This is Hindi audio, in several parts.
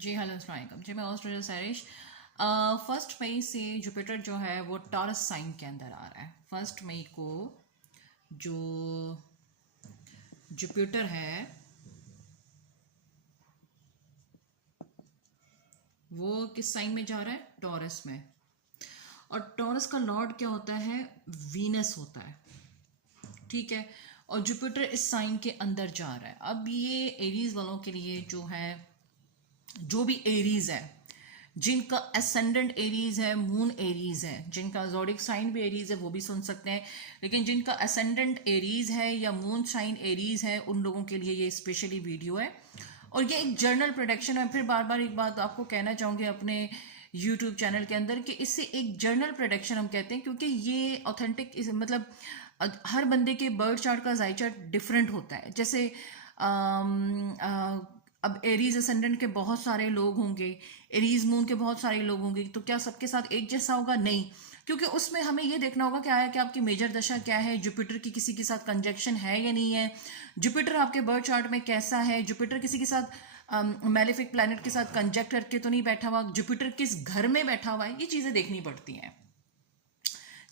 जी हेलो अस्सलाम वालेकुम जी, मैं ऑस्ट्रेलिया सैरिश। 1 मई से जुपिटर जो है वो टॉरस साइन के अंदर आ रहा है। 1 मई को जो जुपिटर है वो किस साइन में जा रहा है? टॉरस में। और टॉरस का लॉर्ड क्या होता है? वीनस होता है, ठीक है। और जुपिटर इस साइन के अंदर जा रहा है। अब ये एरीज वालों के लिए जो है, जो भी एरीज है, जिनका एसेंडेंट एरीज है, मून एरीज है, जिनका जोडिक साइन भी एरीज है वो भी सुन सकते हैं, लेकिन जिनका एसेंडेंट एरीज है या मून साइन एरीज है उन लोगों के लिए ये स्पेशली वीडियो है। और ये एक जर्नल प्रोडक्शन है। फिर बार बार एक बात आपको कहना चाहूँगी अपने यूट्यूब चैनल के अंदर कि इससे एक जर्नल प्रोडक्शन हम कहते हैं, क्योंकि ये ऑथेंटिक मतलब हर बंदे के बर्थ चार्ट का जाई चार्ट डिफरेंट होता है। जैसे अब एरीज असेंडेंट के बहुत सारे लोग होंगे, एरीज मून के बहुत सारे लोग होंगे, तो क्या सबके साथ एक जैसा होगा? नहीं, क्योंकि उसमें हमें ये देखना होगा क्या है कि आपकी मेजर दशा क्या है, जुपिटर की किसी के साथ कंजक्शन है या नहीं है, जुपिटर आपके बर्थ चार्ट में कैसा है, जुपिटर किसी के साथ मैलेफिक प्लैनेट के साथ कंजक्ट करके तो नहीं बैठा हुआ, जुपिटर किस घर में बैठा हुआ है, ये चीज़ें देखनी पड़ती हैं।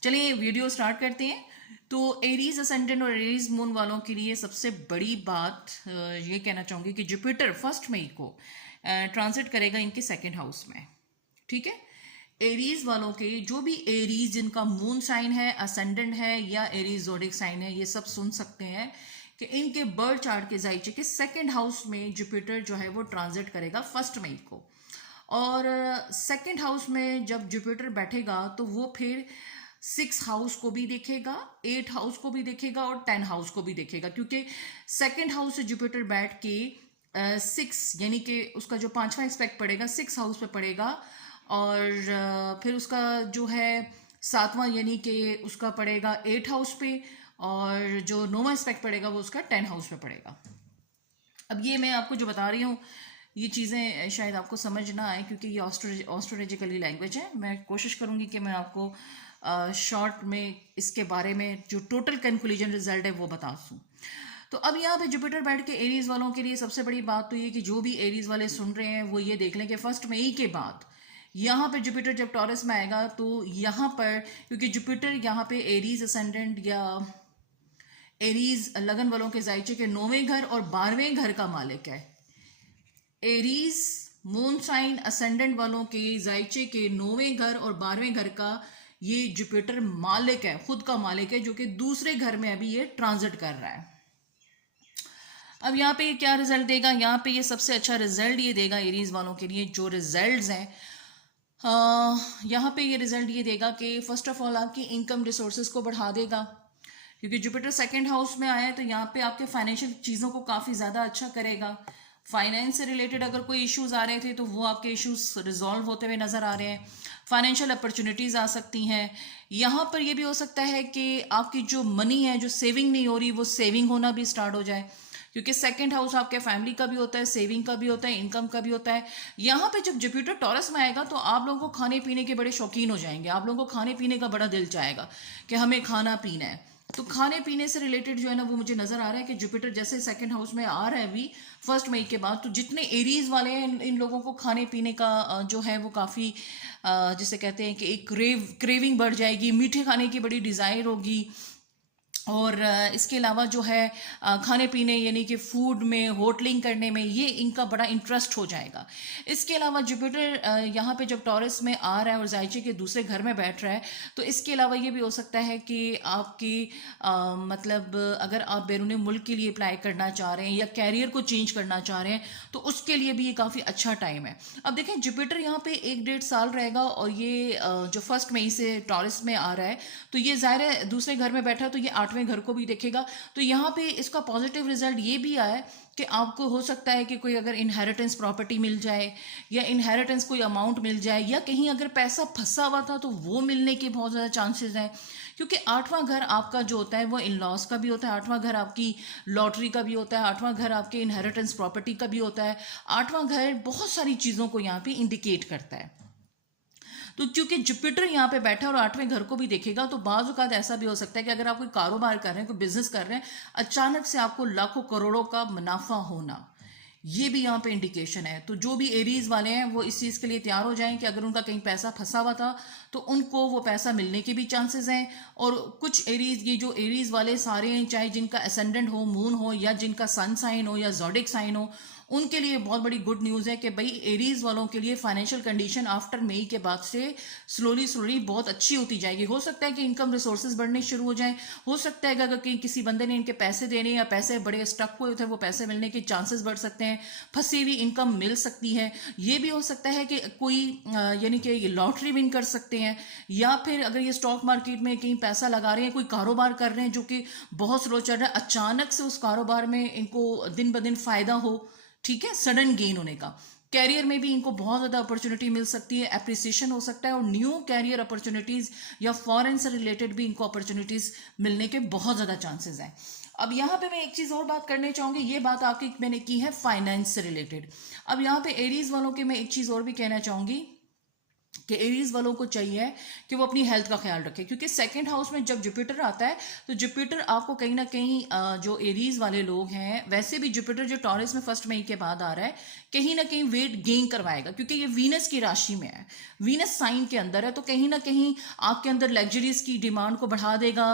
चलिए वीडियो स्टार्ट करते हैं। तो एरीज असेंडेंट और एरीज मून वालों के लिए सबसे बड़ी बात ये कहना चाहूँगी कि जुपिटर 1 मई को ट्रांसिट करेगा इनके सेकंड हाउस में, ठीक है। एरीज वालों के जो भी एरीज जिनका मून साइन है, असेंडेंट है या एरीज जोडिक साइन है, ये सब सुन सकते हैं कि इनके बर्थ चार्ट के जाइचे के सेकंड हाउस में जुपिटर जो है वो ट्रांजिट करेगा 1 मई को। और सेकंड हाउस में जब जुपिटर बैठेगा तो वो फिर 6 हाउस को भी देखेगा, 8 हाउस को भी देखेगा और 10 हाउस को भी देखेगा, क्योंकि सेकंड हाउस से जुपिटर बैठ के 6 यानी कि उसका जो 5वां एस्पेक्ट पड़ेगा 6 हाउस पे पड़ेगा। और फिर उसका जो है 7वां यानी कि उसका पड़ेगा 8 हाउस पे, और जो 9वां एस्पेक्ट पड़ेगा वो उसका 10 हाउस पे पड़ेगा। अब ये मैं आपको जो बता रही हूँ ये चीज़ें शायद आपको समझ ना आए, क्योंकि ये ऑस्ट्रोलॉजिकली लैंग्वेज है। मैं कोशिश करूँगी कि मैं आपको शॉर्ट में इसके बारे में जो टोटल कंक्लूजन रिजल्ट है वो बता दूँ। तो अब यहाँ पे जुपिटर बैठ के एरीज वालों के लिए सबसे बड़ी बात तो ये कि जो भी एरीज वाले सुन रहे हैं वो ये देख लें कि 1 मई के बाद यहाँ पे जुपिटर जब टॉरस में आएगा तो यहाँ पर, क्योंकि जुपिटर यहाँ पे एरीज असेंडेंट या एरीज लगन वालों के जायचे के 9वें घर और 12वें घर का मालिक है। एरीज मून साइन असेंडेंट वालों के जायचे के 9वें घर और 12वें घर का ये जुपिटर मालिक है, खुद का मालिक है, जो कि दूसरे घर में अभी ये ट्रांजिट कर रहा है। अब यहाँ पे क्या रिजल्ट देगा? यहाँ पे ये सबसे अच्छा रिजल्ट ये देगा एरीज वालों के लिए। जो रिजल्ट्स हैं यहाँ पे ये रिजल्ट ये देगा कि फर्स्ट ऑफ ऑल आपकी इनकम रिसोर्सेज को बढ़ा देगा, क्योंकि जुपिटर सेकंड हाउस में आया है तो यहाँ पे आपके फाइनेंशियल चीज़ों को काफ़ी ज़्यादा अच्छा करेगा। फाइनेंस से रिलेटेड अगर कोई इश्यूज आ रहे थे तो वो आपके इश्यूज रिजॉल्व होते हुए नज़र आ रहे हैं। फाइनेंशियल अपॉर्चुनिटीज़ आ सकती हैं। यहाँ पर ये भी हो सकता है कि आपकी जो मनी है, जो सेविंग नहीं हो रही, वो सेविंग होना भी स्टार्ट हो जाए, क्योंकि सेकंड हाउस आपके फैमिली का भी होता है, सेविंग का भी होता है, इनकम का भी होता है। यहाँ पे जब जुपिटर टॉरस में आएगा तो आप लोगों को खाने पीने के बड़े शौकीन हो जाएंगे, आप लोगों को खाने पीने का बड़ा दिल चाहेगा कि हमें खाना पीना है। तो खाने पीने से रिलेटेड जो है ना वो मुझे नजर आ रहा है कि जुपिटर जैसे सेकंड हाउस में आ रहा है अभी 1 मई के बाद, तो जितने एरीज वाले हैं इन लोगों को खाने पीने का जो है वो काफ़ी जिसे कहते हैं कि एक क्रेविंग बढ़ जाएगी, मीठे खाने की बड़ी डिज़ायर होगी। और इसके अलावा जो है खाने पीने यानी कि फूड में, होटलिंग करने में ये इनका बड़ा इंटरेस्ट हो जाएगा। इसके अलावा जुपिटर यहाँ पे जब टॉरस में आ रहा है और जायचे के दूसरे घर में बैठ रहा है, तो इसके अलावा ये भी हो सकता है कि आपकी मतलब अगर आप बैरून मुल्क के लिए अप्लाई करना चाह रहे हैं या कैरियर को चेंज करना चाह रहे हैं तो उसके लिए भी ये काफ़ी अच्छा टाइम है। अब देखें जुपिटर यहाँ पे 1-1.5 साल रहेगा और ये जो 1 मई से टॉरस में आ रहा है तो ये ज़ाहिर है दूसरे घर में बैठा है तो ये 8वें घर को भी देखेगा। तो यहाँ पे इसका पॉजिटिव रिजल्ट ये भी आया कि आपको हो सकता है कि कोई अगर इनहेरिटेंस प्रॉपर्टी मिल जाए या इनहेरिटेंस कोई अमाउंट मिल जाए, या कहीं अगर पैसा फंसा हुआ था तो वो मिलने के बहुत ज़्यादा चांसेस हैं, क्योंकि 8वां घर आपका जो होता है वो इन लॉस का भी होता है, 8वां घर आपकी लॉटरी का भी होता है, 8वां घर आपके इनहेरिटेंस प्रॉपर्टी का भी होता है, 8वां घर बहुत सारी चीज़ों को यहाँ पे इंडिकेट करता है। तो क्योंकि जुपिटर यहाँ पे बैठा है और 8वें घर को भी देखेगा तो बाज़ औक़ात ऐसा भी हो सकता है कि अगर आप कोई कारोबार कर रहे हैं, कोई बिजनेस कर रहे हैं, अचानक से आपको लाखों करोड़ों का मुनाफा होना, ये भी यहाँ पे इंडिकेशन है। तो जो भी एरीज वाले हैं वो इस चीज़ के लिए तैयार हो जाएं कि अगर उनका कहीं पैसा फंसा हुआ था तो उनको वो पैसा मिलने के भी चांसेस हैं। और कुछ एरीज, ये जो एरीज वाले सारे हैं, चाहे जिनका असेंडेंट हो, मून हो, या जिनका सन साइन हो या ज़ोडिक साइन हो, उनके लिए बहुत बड़ी गुड न्यूज़ है कि भाई एरीज वालों के लिए फाइनेंशियल कंडीशन आफ्टर मई के बाद से स्लोली स्लोली बहुत अच्छी होती जाएगी। हो सकता है कि इनकम रिसोर्सेज बढ़ने शुरू हो जाएं, हो सकता है कि अगर कहीं किसी बंदे ने इनके पैसे देने या पैसे बड़े स्टक हुए थे वो पैसे मिलने के चांसेस बढ़ सकते हैं, फंसी हुई इनकम मिल सकती है। ये भी हो सकता है कि कोई यानी कि लॉटरी विन कर सकते हैं, या फिर अगर ये स्टॉक मार्केट में कहीं पैसा लगा रहे हैं, कोई कारोबार कर रहे हैं जो कि बहुत स्लो चल रहा है, अचानक से उस कारोबार में इनको दिन ब दिन फायदा हो, ठीक है, सडन गेन होने का। कैरियर में भी इनको बहुत ज़्यादा अपॉर्चुनिटी मिल सकती है, एप्रिसिएशन हो सकता है, और न्यू कैरियर अपॉर्चुनिटीज़ या फॉरेन से रिलेटेड भी इनको अपॉर्चुनिटीज़ मिलने के बहुत ज़्यादा चांसेस हैं। अब यहाँ पे मैं एक चीज़ और बात करने चाहूँगी, ये बात आपकी मैंने की है फाइनेंस से रिलेटेड। अब यहाँ पे एरीज वालों के मैं एक चीज़ और भी कहना चाहूँगी कि एरीज वालों को चाहिए कि वो अपनी हेल्थ का ख्याल रखें, क्योंकि सेकंड हाउस में जब जुपिटर आता है तो जुपिटर आपको कहीं ना कहीं जो एरीज वाले लोग हैं, वैसे भी जुपिटर जो टॉरस में 1 मई के बाद आ रहा है, कहीं ना कहीं वेट गेन करवाएगा, क्योंकि ये वीनस की राशि में है, वीनस साइन के अंदर है, तो कहीं ना कहीं आपके अंदर लग्जरीज की डिमांड को बढ़ा देगा।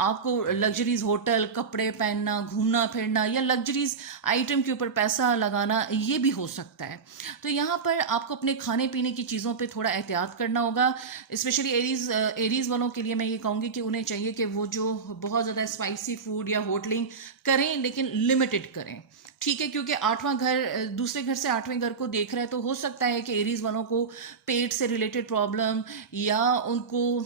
आपको लग्जरीज होटल, कपड़े पहनना, घूमना फिरना, या लग्जरीज आइटम के ऊपर पैसा लगाना, ये भी हो सकता है। तो यहाँ पर आपको अपने खाने पीने की चीज़ों पे थोड़ा एहतियात करना होगा। स्पेशली एरीज वालों के लिए मैं ये कहूँगी कि उन्हें चाहिए कि वो जो बहुत ज़्यादा स्पाइसी फूड या होटलिंग करें, लेकिन लिमिटेड करें, ठीक है, क्योंकि 8वां घर दूसरे घर से 8वें घर को देख रहा है, तो हो सकता है कि एरीज वालों को पेट से रिलेटेड प्रॉब्लम, या उनको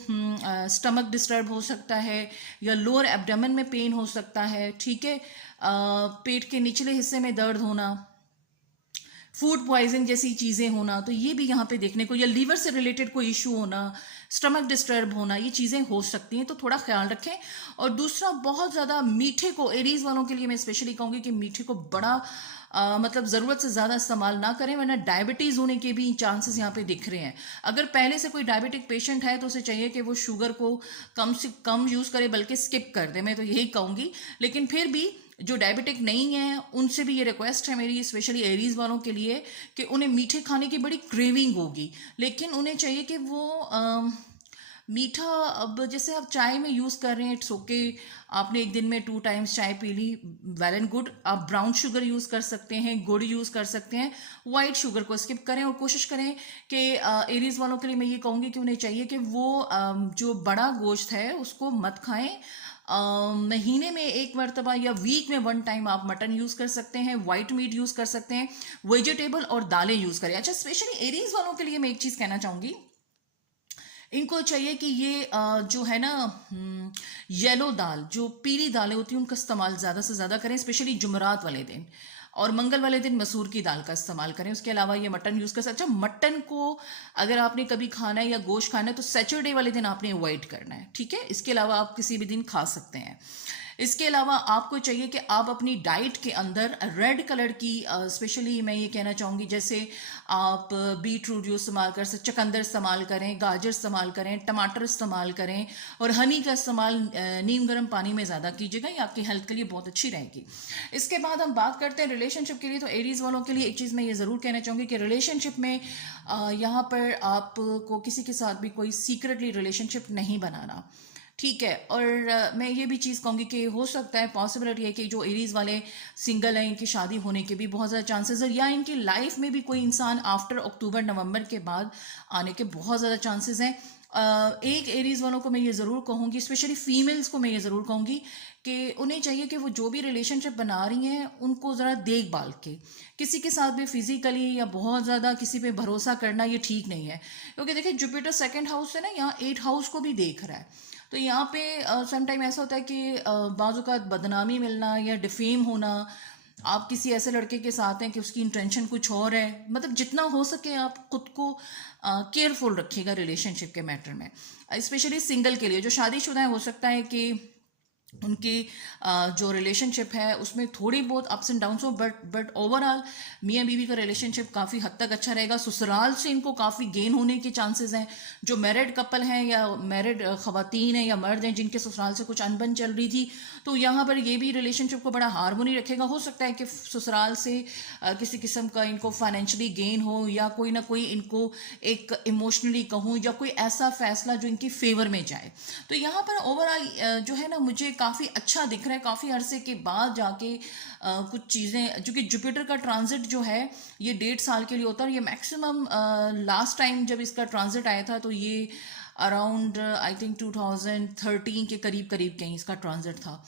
स्टमक डिस्टर्ब हो सकता है, या लोअर एब्डोमेन में पेन हो सकता है, ठीक है, पेट के निचले हिस्से में दर्द होना, फूड पॉइजन जैसी चीज़ें होना, तो ये भी यहाँ पे देखने को, या लीवर से रिलेटेड कोई इशू होना, स्टमक डिस्टर्ब होना, ये चीज़ें हो सकती हैं, तो थोड़ा ख्याल रखें। और दूसरा, बहुत ज़्यादा मीठे को एरीज वालों के लिए मैं स्पेशली कहूँगी कि मीठे को बड़ा मतलब ज़रूरत से ज़्यादा इस्तेमाल ना करें, वरना डायबिटीज़ होने के भी चांसेस यहाँ पे दिख रहे हैं। अगर पहले से कोई डायबिटिक पेशेंट है तो उसे चाहिए कि वो शुगर को कम से कम यूज़ करे, बल्कि स्किप कर दे, मैं तो यही कहूँगी। लेकिन फिर भी जो डायबिटिक नहीं है उनसे भी ये रिक्वेस्ट है मेरी, स्पेशली एरीज वालों के लिए, कि उन्हें मीठे खाने की बड़ी क्रेविंग होगी, लेकिन उन्हें चाहिए कि वो मीठा, अब जैसे आप चाय में यूज़ कर रहे हैं, इट्स ओके, आपने एक दिन में 2 टाइम्स चाय पी ली, वेल एंड गुड। आप ब्राउन शुगर यूज़ कर सकते हैं, गुड़ यूज़ कर सकते हैं, वाइट शुगर को स्किप करें। और कोशिश करें कि एरीज वालों के लिए मैं ये कहूँगी कि उन्हें चाहिए कि वो जो बड़ा गोश्त है उसको मत खाएं। महीने में 1 मरतबा या वीक में 1 टाइम आप मटन यूज़ कर सकते हैं, वाइट मीट यूज़ कर सकते हैं, वेजिटेबल और दालें यूज़ करें। अच्छा, स्पेशली एरीज वालों के लिए मैं एक चीज़ कहना चाहूँगी, इनको चाहिए कि ये जो है ना येलो दाल, जो पीली दालें होती हैं, उनका इस्तेमाल ज़्यादा से ज़्यादा करें, स्पेशली जुमरात वाले दिन, और मंगल वाले दिन मसूर की दाल का इस्तेमाल करें। उसके अलावा ये मटन यूज़ कर सकते हैं। अच्छा, मटन को अगर आपने कभी खाना है या गोश्त खाना है तो सैटरडे वाले दिन आपने अवॉइड करना है, ठीक है। इसके अलावा आप किसी भी दिन खा सकते हैं। इसके अलावा आपको चाहिए कि आप अपनी डाइट के अंदर रेड कलर की, स्पेशली मैं ये कहना चाहूँगी, जैसे आप बीट रूट यूज इस्तेमाल कर सकते, चकंदर इस्तेमाल करें, गाजर इस्तेमाल करें, टमाटर इस्तेमाल करें, और हनी का इस्तेमाल नीम गर्म पानी में ज़्यादा कीजिएगा, ये आपकी हेल्थ के लिए बहुत अच्छी रहेगी। इसके बाद हम बात करते हैं रिलेशनशिप के लिए। तो एरीज वालों के लिए एक चीज़ मैं ये ज़रूर कहना चाहूँगी कि रिलेशनशिप में यहाँ पर आपको किसी के साथ भी कोई सीक्रेटली रिलेशनशिप नहीं बनाना, ठीक है। और मैं ये भी चीज़ कहूँगी कि हो सकता है, पॉसिबिलिटी है कि जो एरीज वाले सिंगल हैं, इनकी शादी होने के भी बहुत ज़्यादा चांसेस है, या इनकी लाइफ में भी कोई इंसान आफ्टर अक्टूबर नवंबर के बाद आने के बहुत ज़्यादा चांसेस हैं। एक एरीज वालों को मैं ये ज़रूर कहूँगी, स्पेशली फीमेल्स को मैं ये ज़रूर कहूँगी कि उन्हें चाहिए कि वो जो भी रिलेशनशिप बना रही हैं उनको ज़रा देखभाल के, किसी के साथ भी फिजिकली या बहुत ज़्यादा किसी पे भरोसा करना ये ठीक नहीं है, क्योंकि देखिए जुपिटर 2nd हाउस से ना यहाँ 8 हाउस को भी देख रहा है। तो यहाँ पे सम टाइम ऐसा होता है कि बाज़-औक़ात बदनामी मिलना या डिफेम होना, आप किसी ऐसे लड़के के साथ हैं कि उसकी इंटेंशन कुछ और है, मतलब जितना हो सके आप खुद को केयरफुल रखिएगा रिलेशनशिप के मैटर में, स्पेशली सिंगल के लिए। जो शादीशुदा है हो सकता है कि उनके जो रिलेशनशिप है उसमें थोड़ी बहुत अप्स एंड डाउन्स हो, बट ओवरऑल मियाँ बीवी का रिलेशनशिप काफ़ी हद तक अच्छा रहेगा। ससुराल से इनको काफ़ी गेन होने के चांसेस हैं। जो मैरिड कपल हैं या मैरिड खवातीन हैं या मर्द हैं जिनके ससुराल से कुछ अनबन चल रही थी, तो यहाँ पर ये भी रिलेशनशिप को बड़ा हार्मोनी रखेगा। हो सकता है कि ससुराल से किसी किस्म का इनको फाइनेंशियली गेन हो, या कोई ना कोई इनको एक इमोशनली कहूँ, या कोई ऐसा फैसला जो इनकी फेवर में जाए। तो यहाँ पर ओवरऑल जो है ना मुझे काफ़ी अच्छा दिख रहा है। काफ़ी अरसे के बाद जाके कुछ चीज़ें, जो कि जुपिटर का ट्रांजिट जो है ये 1.5 साल के लिए होता है। और ये मैक्सिमम लास्ट टाइम जब इसका ट्रांजिट आया था तो ये अराउंड आई थिंक 2013 के करीब करीब कहीं इसका ट्रांजिट था।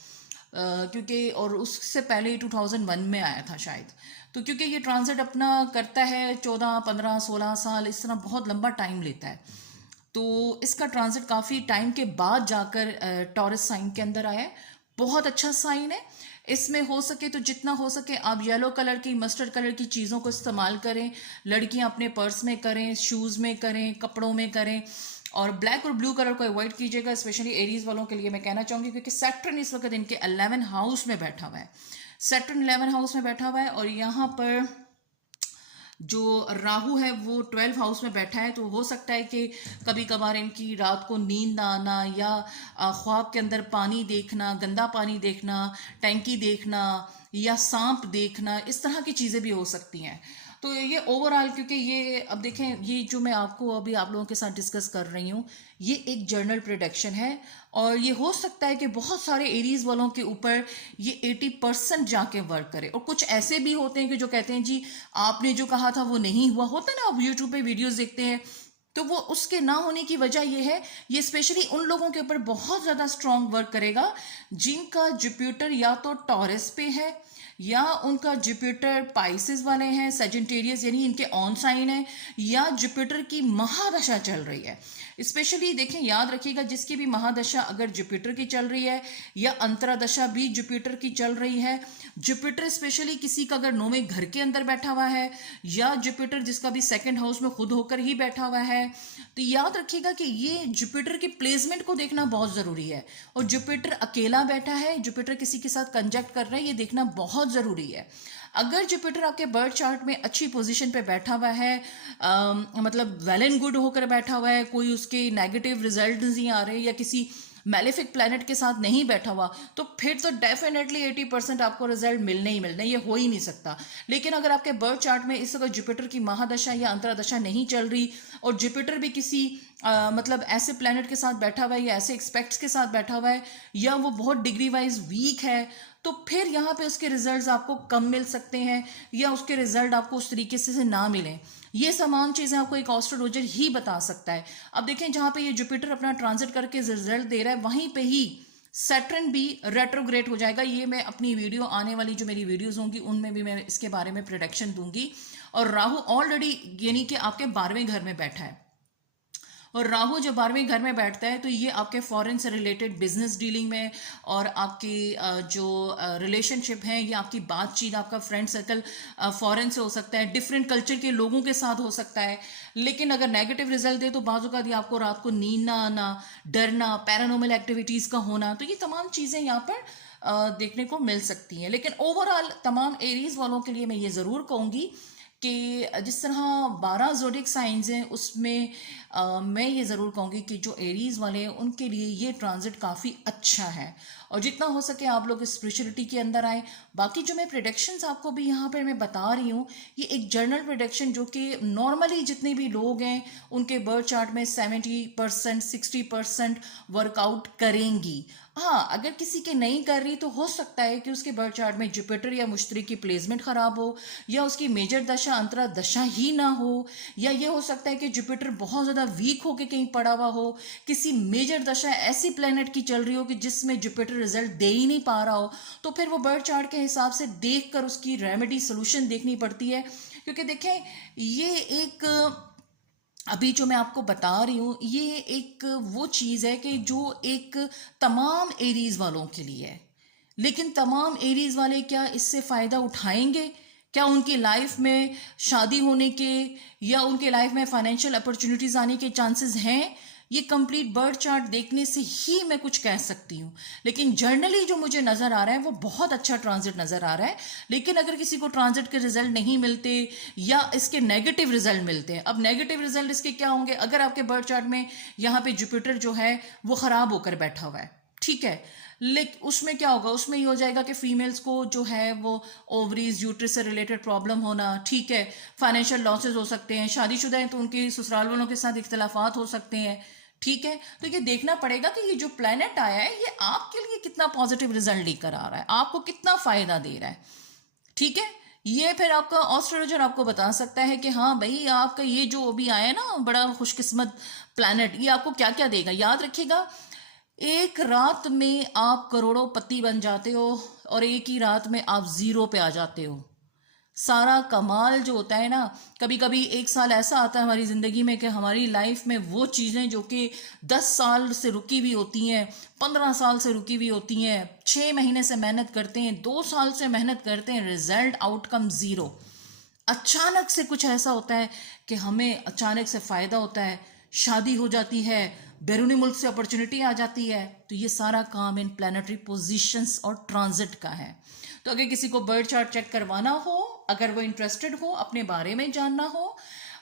क्योंकि और उससे पहले 2001 में आया था शायद। तो क्योंकि ये ट्रांजिट अपना करता है 14, 15, 16 साल, इस तरह बहुत लंबा टाइम लेता है। तो इसका ट्रांजिट काफ़ी टाइम के बाद जाकर टॉरस साइन के अंदर आया है। बहुत अच्छा साइन है। इसमें हो सके तो जितना हो सके आप येलो कलर की, मस्टर्ड कलर की चीज़ों को इस्तेमाल करें। लड़कियां अपने पर्स में करें, शूज़ में करें, कपड़ों में करें। और ब्लैक और ब्लू कलर को अवॉइड कीजिएगा, स्पेशली एरीज वालों के लिए मैं कहना चाहूँगी, क्योंकि सैटर्न इस वक्त इनके 11 हाउस में बैठा हुआ है। सैटर्न 11 हाउस में बैठा हुआ है और यहाँ पर जो राहु है वो 12 हाउस में बैठा है। तो हो सकता है कि कभी कभार इनकी रात को नींद ना आना, या ख्वाब के अंदर पानी देखना, गंदा पानी देखना, टैंकी देखना, या सांप देखना, इस तरह की चीज़ें भी हो सकती हैं। तो ये ओवरऑल, क्योंकि ये अब देखें, ये जो मैं आपको अभी आप लोगों के साथ डिस्कस कर रही हूँ ये एक जर्नल प्रेडिक्शन है। और ये हो सकता है कि बहुत सारे एरीज वालों के ऊपर ये 80% जाके वर्क करे। और कुछ ऐसे भी होते हैं कि जो कहते हैं जी आपने जो कहा था वो नहीं हुआ। होता है ना, आप यूट्यूब पे वीडियोस देखते हैं, तो वो उसके ना होने की वजह ये है, ये स्पेशली उन लोगों के ऊपर बहुत ज़्यादा स्ट्रांग वर्क करेगा जिनका जुपिटर या तो टॉरस पे है, या उनका जुपिटर पाइसेस वाले हैं, सेजिटेरियस यानी इनके ऑन साइन है, या जुपिटर की महादशा चल रही है। स्पेशली देखें, याद रखिएगा, जिसकी भी महादशा अगर जुपिटर की चल रही है या अंतरादशा भी जुपिटर की चल रही है, जुपिटर स्पेशली किसी का अगर 9वें घर के अंदर बैठा हुआ है, या जुपिटर जिसका भी 2nd हाउस में खुद होकर ही बैठा हुआ है, तो याद रखिएगा कि ये जुपिटर की प्लेसमेंट को देखना बहुत ज़रूरी है। और जुपिटर अकेला बैठा है, जुपिटर किसी के साथ कंजक्ट कर रहा है, ये देखना बहुत ज़रूरी है। अगर जुपिटर आपके बर्थ चार्ट में अच्छी पोजीशन पे बैठा हुआ है, मतलब वेल एंड गुड होकर बैठा हुआ है, कोई उसके नेगेटिव रिजल्ट नहीं आ रहे, या किसी मैलेफिक प्लैनेट के साथ नहीं बैठा हुआ, तो फिर तो डेफिनेटली 80% आपको रिजल्ट मिलने ही मिलने, ये हो ही नहीं सकता। लेकिन अगर आपके बर्थ चार्ट में इस वक्त जुपिटर की महादशा या अंतरादशा नहीं चल रही, और जुपिटर भी किसी मतलब ऐसे प्लैनेट के साथ बैठा हुआ है, या ऐसे एक्सपेक्ट्स के साथ बैठा हुआ है, या वो बहुत डिग्री वाइज वीक है, तो फिर यहाँ पे उसके रिजल्ट्स आपको कम मिल सकते हैं, या उसके रिजल्ट आपको उस तरीके से ना मिलें। ये तमाम चीज़ें आपको एक एस्ट्रोलॉजर ही बता सकता है। अब देखें, जहाँ पे ये जुपिटर अपना ट्रांजिट करके रिजल्ट दे रहा है, वहीं पे ही सैटर्न भी रेट्रोग्रेड हो जाएगा। ये मैं अपनी वीडियो, आने वाली जो मेरी वीडियोस होंगी उनमें भी मैं इसके बारे में प्रेडिक्शन दूंगी। और राहु ऑलरेडी यानी कि आपके 12वें घर में बैठा है, और राहु जब 12वें घर में बैठता है तो ये आपके फॉरेन से रिलेटेड बिजनेस डीलिंग में, और आपकी जो रिलेशनशिप है, ये आपकी बातचीत, आपका फ्रेंड सर्कल फॉरेन से हो सकता है, डिफरेंट कल्चर के लोगों के साथ हो सकता है। लेकिन अगर नेगेटिव रिजल्ट दे तो बाज़-औक़ात आपको रात को नींद ना आना, डरना, पैरानॉर्मल एक्टिविटीज़ का होना, तो ये तमाम चीज़ें यहाँ पर देखने को मिल सकती हैं। लेकिन ओवरऑल तमाम एरीज वालों के लिए मैं ये ज़रूर कहूँगी कि जिस तरह 12 ज़ोडिएक साइंस हैं उसमें मैं ये ज़रूर कहूँगी कि जो एरीज वाले हैं उनके लिए ये ट्रांजिट काफ़ी अच्छा है। और जितना हो सके आप लोग स्पिरिचुअलिटी के अंदर आए। बाकी जो मैं प्रेडिक्शंस आपको भी यहाँ पर मैं बता रही हूँ, ये एक जनरल प्रेडिक्शन जो कि नॉर्मली जितने भी लोग हैं उनके बर्थ चार्ट में 70% 60% वर्कआउट करेंगी। हाँ, अगर किसी के नहीं कर रही तो हो सकता है कि उसके बर्थ चार्ट में जुपिटर या मुश्तरी की प्लेसमेंट खराब हो, या उसकी मेजर दशा अंतरा दशा ही ना हो, या ये हो सकता है कि जुपिटर बहुत ज़्यादा वीक होके कहीं पड़ा हुआ हो, किसी मेजर दशा ऐसी प्लेनेट की चल रही हो कि जिसमें जुपिटर रिजल्ट दे ही नहीं पा रहा हो। तो फिर वो बर्थ चार्ट के हिसाब से देख कर उसकी रेमेडी सोल्यूशन देखनी पड़ती है। क्योंकि देखें, ये एक अभी जो मैं आपको बता रही हूँ ये एक वो चीज़ है कि जो एक तमाम एरीज वालों के लिए है। लेकिन तमाम एरीज वाले क्या इससे फ़ायदा उठाएंगे? क्या उनकी लाइफ में शादी होने के, या उनके लाइफ में फाइनेंशियल अपॉर्चुनिटीज़ आने के चांसेस हैं? ये कंप्लीट बर्थ चार्ट देखने से ही मैं कुछ कह सकती हूँ। लेकिन जर्नली जो मुझे नज़र आ रहा है वो बहुत अच्छा ट्रांजिट नज़र आ रहा है। लेकिन अगर किसी को ट्रांजिट के रिजल्ट नहीं मिलते या इसके नेगेटिव रिजल्ट मिलते हैं, अब नेगेटिव रिजल्ट इसके क्या होंगे? अगर आपके बर्थ चार्ट में यहाँ पे जुपिटर जो है वो खराब होकर बैठा हुआ है, ठीक है, लेकिन उसमें क्या होगा? उसमें ये हो जाएगा कि फीमेल्स को जो है वो ओवरीज यूट्रस से रिलेटेड प्रॉब्लम होना, ठीक है, फाइनेंशियल लॉसेस हो सकते हैं, शादीशुदा हैं तो उनके ससुराल वालों के साथ इख्तलाफात हो सकते हैं, ठीक है। तो ये देखना पड़ेगा कि ये जो प्लैनेट आया है ये आपके लिए कितना पॉजिटिव रिजल्ट लेकर आ रहा है, आपको कितना फायदा दे रहा है, ठीक है। ये फिर आपका एस्ट्रोलॉजर आपको बता सकता है कि हाँ भाई आपका ये जो अभी आया है ना बड़ा खुशकिस्मत प्लैनेट, ये आपको क्या क्या देगा। याद रखिएगा, एक रात में आप करोड़ोंपति बन जाते हो और एक ही रात में आप जीरो पे आ जाते हो। सारा कमाल जो होता है ना, कभी कभी एक साल ऐसा आता है हमारी ज़िंदगी में कि हमारी लाइफ में वो चीज़ें जो कि 10 साल से रुकी हुई होती हैं, 15 साल से रुकी हुई होती हैं, 6 महीने से मेहनत करते हैं, 2 साल से मेहनत करते हैं, रिजल्ट आउटकम ज़ीरो। अचानक से कुछ ऐसा होता है कि हमें अचानक से फ़ायदा होता है, शादी हो जाती है, बैरूनी मुल्क से अपॉर्चुनिटी आ जाती है। तो ये सारा काम इन प्लानिटरी पोजीशंस और ट्रांजिट का है। तो अगर किसी को बर्थ चार्ट चेक करवाना हो, अगर वो इंटरेस्टेड हो, अपने बारे में जानना हो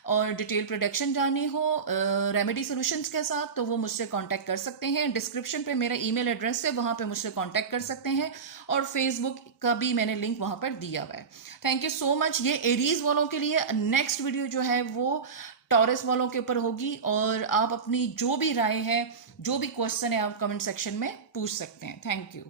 और डिटेल प्रोडक्शन जाननी हो रेमेडी सॉल्यूशंस के साथ, तो वो मुझसे कांटेक्ट कर सकते हैं। डिस्क्रिप्शन पे मेरा ईमेल एड्रेस है, वहाँ पे मुझसे कांटेक्ट कर सकते हैं और फेसबुक का भी मैंने लिंक वहाँ पर दिया हुआ है। Thank you so much. ये एरीज वालों के लिए नेक्स्ट वीडियो जो है वो टॉरस वालों के ऊपर होगी और आप अपनी जो भी राय है, जो भी क्वेश्चन है, आप कमेंट सेक्शन में पूछ सकते हैं। Thank you.